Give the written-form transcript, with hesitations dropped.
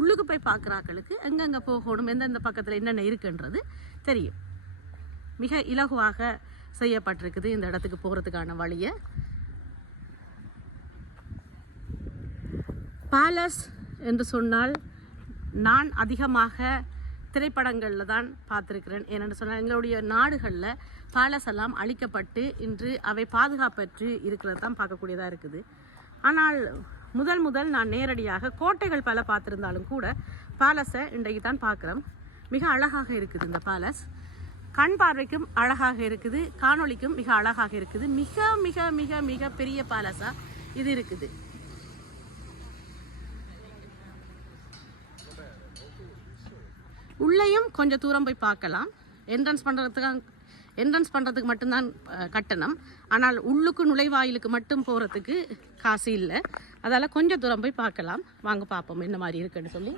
உள்ளுக்கு போய் பார்க்குறாக்களுக்கு எங்கெங்கே போகணும், எந்தெந்த பக்கத்தில் என்னென்ன இருக்குன்றது தெரியும். மிக இலகுவாக செய்யப்பட்டிருக்குது இந்த இடத்துக்கு போகிறதுக்கான வழியை. பேலஸ் என்று சொன்னால் நான் அதிகமாக திரைப்படங்களில் தான் பார்த்துருக்கிறேன். ஏனென்று சொன்னால் எங்களுடைய நாடுகளில் பேலஸ் எல்லாம் அழிக்கப்பட்டு இன்று அவை பாதுகாப்பற்று இருக்கிறது தான் பார்க்கக்கூடியதாக இருக்குது. ஆனால் முதல் நான் நேரடியாக கோட்டைகள் பல பார்த்துருந்தாலும் கூட பேலஸை இன்றைக்கு தான் பார்க்குறோம். மிக அழகாக இருக்குது இந்த பேலஸ். கண் பார்வைக்கும் அழகாக இருக்குது, காணொளிக்கும் மிக அழகாக இருக்குது. மிக மிக மிக மிக பெரிய பேலஸாக இது இருக்குது. உள்ளேயும் கொஞ்சம் தூரம் போய் பார்க்கலாம். என்ட்ரன்ஸ் பண்ணுறதுக்கு மட்டும்தான் கட்டணம். ஆனால் உள்ளுக்கு நுழைவாயிலுக்கு மட்டும் போகிறதுக்கு காசு இல்லை. அதால் கொஞ்சம் தூரம் போய் பார்க்கலாம். வாங்க பார்ப்போம் என்ன மாதிரி இருக்குன்னு சொல்லி.